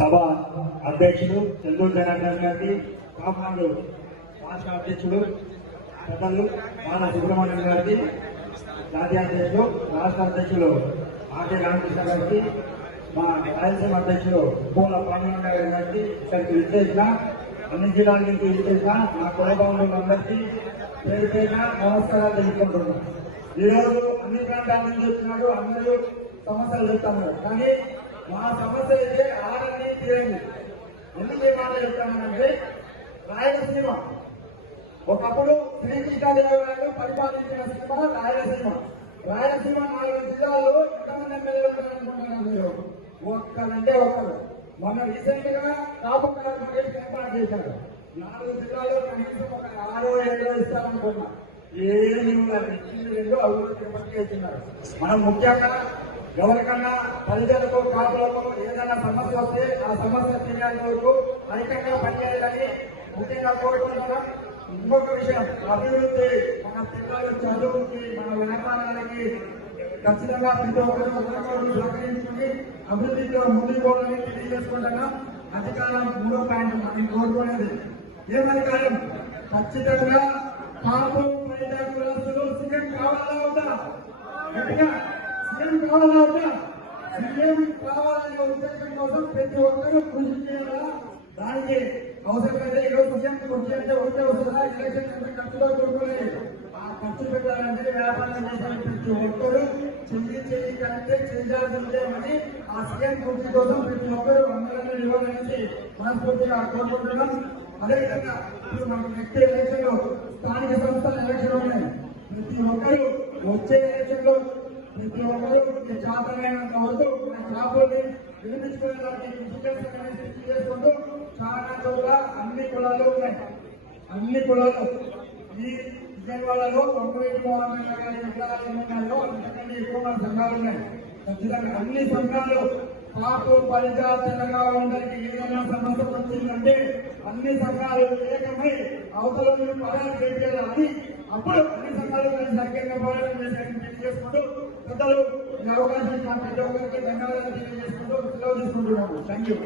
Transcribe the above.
సభ అధ్యక్షుడు చంద్రూరు జనార్దన్ గారికి, కామాండు రాష్ట్ర అధ్యక్షుడు పెద్దలు బాల సుబ్రహ్మణ్యం గారికి, జాతీయ అధ్యక్షుడు రాష్ట్ర అధ్యక్షులు ఆర్కే రామకృష్ణ గారికి, మా రాయలసీమ అధ్యక్షుడు పూల పాండురంగ గారికి, ఇక్కడికి విచ్చేసిన అన్ని జిల్లాల నుంచి విచ్చేసిన మా కులభవనులందరికీ పేరు పేరున నమస్కారాలు తెలుపుకుంటున్నాం. ఈరోజు అన్ని ప్రాంతాల నుంచి వచ్చినాడు, అందరూ సమస్యలు చెప్తున్నారు. కానీ మా సమస్య అయితే ఆరని తీరండి. ఎందుకు ఏ మాట చెప్తానంటే, రాయలసీమ ఒకప్పుడు శ్రీకృష్ణదేవరాయలు పరిపాలించిన సీమ రాయలసీమ. రాయలసీమ 4 జిల్లాల్లో ఎంతమంది ఎమ్మెల్యేలు ఉంటారనుకుంటున్నారు మీరు? ఒక్కరంటే ఒక్కరు. మొన్న రీసెంట్ గా కాపు ఏర్పాటు చేశారు. 4 జిల్లాల్లో కనీసం ఒక 6-7 ఇస్తారనుకున్నా. ఏమి రెండు అభివృద్ధి తిరుపతి చేస్తున్నారు. మనం ముఖ్యంగా ఎవరికన్నా ప్రజలకు కాపులకు ఏదైనా సమస్య వస్తే ఆ సమస్య తెలియని వరకు ఐక్యంగా పనిచేయాలని ముఖ్యంగా కోరుకుంటున్నాం. ఇంకొక విషయం, అభివృద్ధి మన పిల్లల చదువుకి, మన వ్యాపారాలకి ఖచ్చితంగా ప్రతి ఒక్కరు ఒకరికొకరు సహకరించుకుని అభివృద్ధిలో ముందుకు పోవాలని తెలియజేసుకుంటున్నాం. అధికారం 3వ పాయింట్ మనం కోరుకునేది ఏమధికారం? ఖచ్చితంగా కాపు ప్రజా కులస్తులు సీఎం కావాలా అవుతా? గట్టిగా సీఎం కావాలా అవుతా? సీఎం కావాలనే ఉద్దేశం కోసం ప్రతి ఒక్కరూ కృషి చేయాలా. దానికి అవసరమైతే ఈరోజు సీఎం కృషి అంటే ఒకటే వస్తుందా? ఎలక్షన్ అంటే ఖర్చులో కోరుకోలేదు. ఆ ఖర్చు పెట్టాలంటే వ్యాపారం చేసే ప్రతి ఒక్కరూ చెల్లించేకంటే చెల్లాల్సిందేమని ఆ సీఎం కృషి కోసం ప్రతి ఒక్కరూ అందరినీ ఇవ్వాలనేసి మనస్ఫూర్తిగా కోరుకుంటున్నాం. అదేవిధంగా ఇప్పుడు మనకు నెక్స్ట్ ఎలక్షన్ లో స్థానిక సంస్థల ఎలక్షన్ ఉన్నాయి. ప్రతి ఒక్కరూ వచ్చే ఎలక్షన్ లో ప్రతి ఒక్కరూ శాతమైనంత వరకు మన కాపుల్ని వినిపించుకోవడానికి కృషి చేసుకుంటూ చాలా చోట్ల అన్ని కులాలు ఉన్నాయి. అన్ని కులాలు ఈ విజయవాడలో 93,000 అంతకంటే ఎక్కువ సంఘాలు ఉన్నాయి. ఖచ్చితంగా అన్ని సంఘాలు కాపు పరిజ తెలంగాణ ఉండడానికి ఏదైనా సమస్య వచ్చిందంటే అన్ని సంఘాలు ఏకమై అవతల పదాలు పెట్టేయాలి. అప్పుడు అన్ని సంఘాలు సఖ్యంగా పోరాటం చేసేందుకు తెలియజేసుకుంటూ పెద్దలు ఈ అవకాశం ప్రతి ఒక్కరికి ధన్యవాదాలు తెలియజేసుకుంటూ సెలవు తీసుకుంటున్నాము. Thank you.